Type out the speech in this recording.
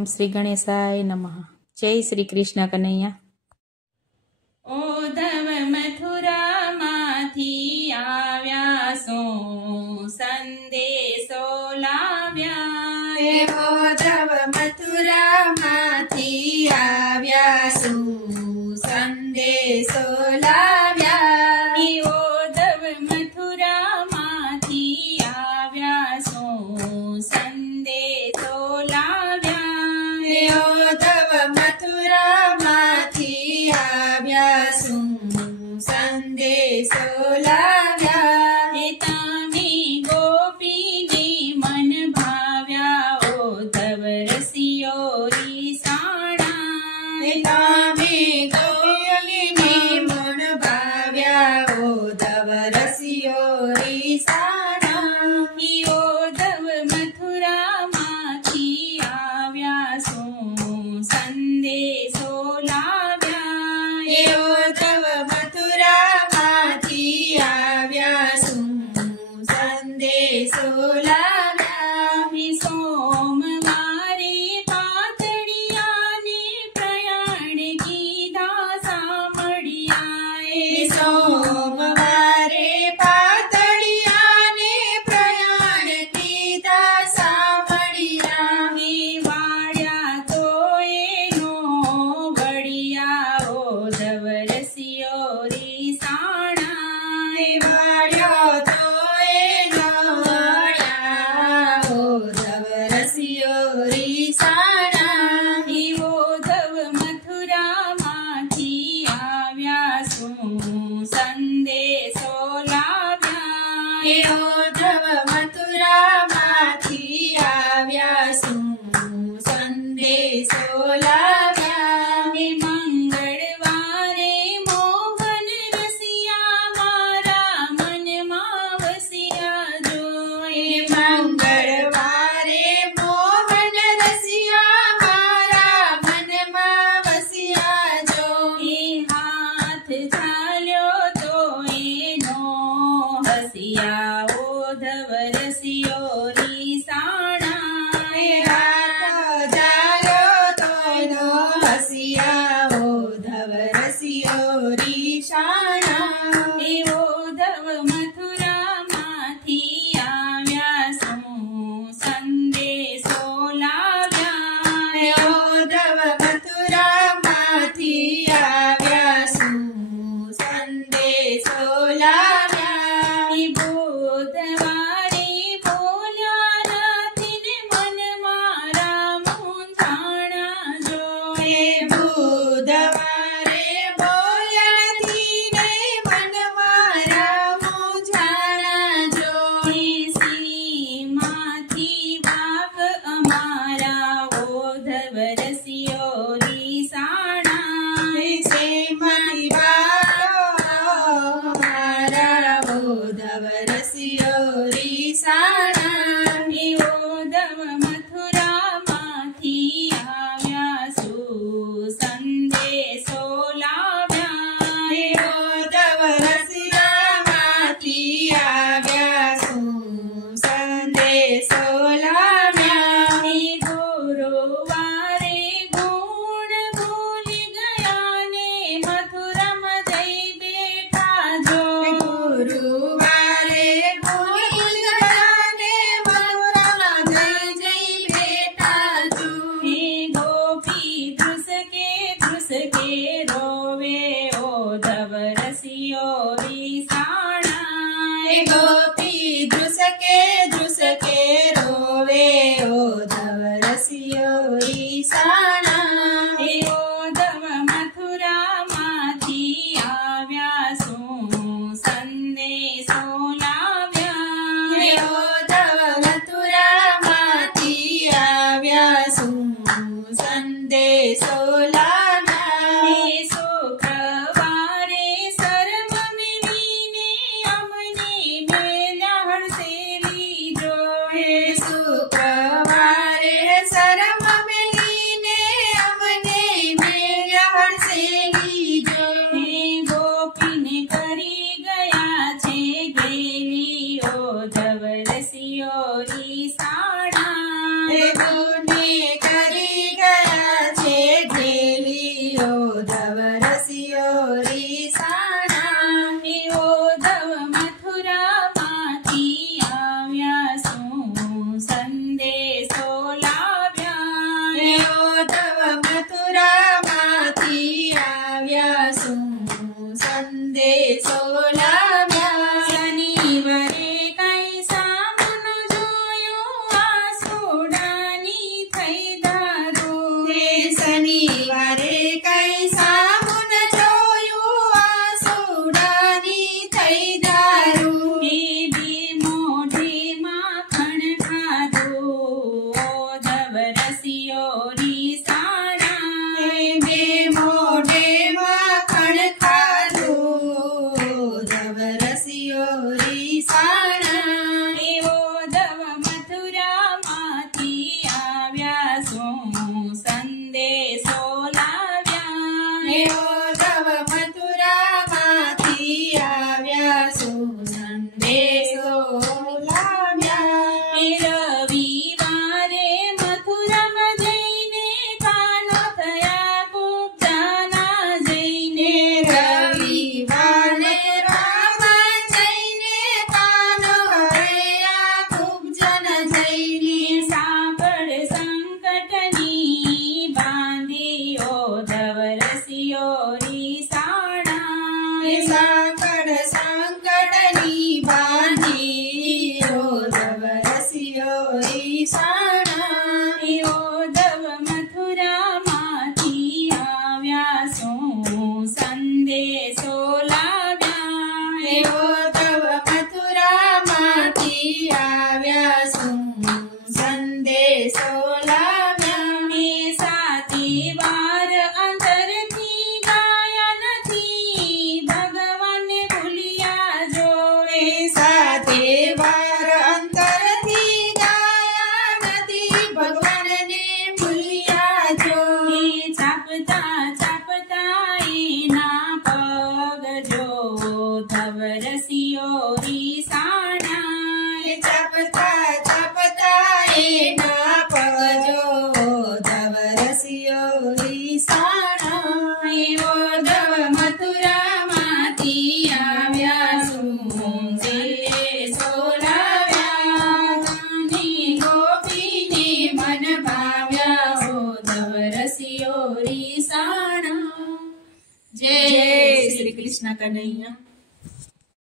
ओम श्री गणेशाय नमः। जय श्री कृष्ण कन्हैया। ओधव मथुरा माथी आव्या सो संदेशो लाव्या। ओधव मथुरा माथी आव्या सो संदेशो लाव्या। ओधव मथुरा माथी आव्या सो संदेशो लाव्या। ओधव मथुरा माथी आव्या सो संदेशो लाव्या। तामे गोपीने मन भाव्या ओधव रसियो रिसाणा। तामे गोपीने मन भाव्या ओधव रसियो रिसाणा। ओधव मथुरा माथी आव्या सो संदेशो लाव्या। ओधव मथुरा माथी आव्या सो संदेशो लाव्या। सोमवारे पातळियाने प्रयाण कीधा सामळिया। सोमवारे पातळियाने प्रयाण कीधा सामळिया। वाड्या तो एनो वडिया ओधव रसियो रिसाणा। वाड्या तो एनो वड्या ओधव रसियो रिसाणा। ओधव मथुरा माथी आव्या सो संदेशो लाव्या। ओधव मथुरा माथी आव्या सो संदेशो लाव्या। मंगळवारे मोहन रसिया मारा मन मावसिया जो। मंगळवारे मोहन रसिया मारा मन मावसिया जो। हाथ झाल्यो तो एनो हसिया ओधव रसियो रिसाणा। हाथ जायो तो नो हसिया ओधव रसियो रिसाणा। ओधव मथुरा माथी आव्या सो संदेशो लाव्या। ओधव मथुरा माथी आव्या सो संदेशो लाव्या। बुधवारे बोल्या नाथिन मन मारा मुंझाणा जो। बुधवारे बोलतीने मन मारा मुंझाणा जो। सीमाथी वाक अमारा ओधव रसियो रिसाणा। सेमती बारो मारा ओधव रसियो रिसाणा। ओधव मथुरा माथी आव्या सो संदेशो लाव्या। ओधव रसिया माथी आव्या सो संदेशो लाव्या। गुरुवारे गुण भूली गयाने मथुरम जय बेटा जो। गुरुवारे भूल गयाने मथुरा जय जय बेटा जो। गोपी धृस के रोवे ओधव रसियो रिसाणा। गोपी धृस के रोवे ओधव रसियो रिसाणा। ओधव मथुरा माथी आव्या सो संदेशो लाव्या। ओधव मथुरा माथी आव्या सो संदेशो लाव्या। शुक्रवारे सर्व मिलीने अमने રીસાણા ઉદ્ધવ મથુરામાંથી આવ્યા શું સંદેશો લાવ્યા ઉદ્ધવ મથુરામાંથી આવ્યા શું સંદેશો લાવ્યા શનિવારે કઈ સામુન જોયું આસુડાની થઈ દારૂ શનિવારે કઈ સાબુન જોયું આસુડાની થઈ દારૂ એ બી મોઢે માખણ ખાધું ઉદ્ધવ રસિયો રીસાણા બે મોઢે માખણ ખાધું ઉદ્ધવ રસિયો રીસાણા ઉદ્ધવ મથુરામાંથી આવ્યા શું સંદેશો લાવ્યા ઉદ્ધવ મથુરામાંથી આવ્યા શું સંદેશો લાવ્યા રવિવારે મથુરામાં જઈને કાનો થયા કુબ્જાના જઈને રવિવારે રામ જઈને કાનો હરયા ખૂબ જન જઈને સાંભળ સંકટની બાંધી ઉદ્ધવ રસિયો રીસાણા સાંકળ સંકટની બાંધી ઉદ્ધવ રસિયો રીસાણા ઉદ્ધવ મથુરામાંથી આવ્યા શું સંદેશો લાવ્યા ઉદ્ધવ મથુરામાંથી આવ્યા શું સંદેશો લાવ્યા સાતી વાર અંતરથી ગાયા નથી ભગવાનને ભૂલ્યા જોવે સાથે વાર અંતરથી ગાયા નથી ભગવાનને ભૂલ્યા જો ચાપતા ચાપતા એના પગ જો ઉદ્ધવ રસિયો રીસાણા ચાપતા ચાપતા એના પગજો ઉદ્ધવ રસિયો રીસાણા ઉદ્ધવ મથુરામાંથી આવ્યા શું સંદેશો લાવ્યા અને ગોપીને મન ભાવ્યા ઉદ્ધવ રસિયો રીસાણા. જય શ્રી કૃષ્ણ કનૈયા.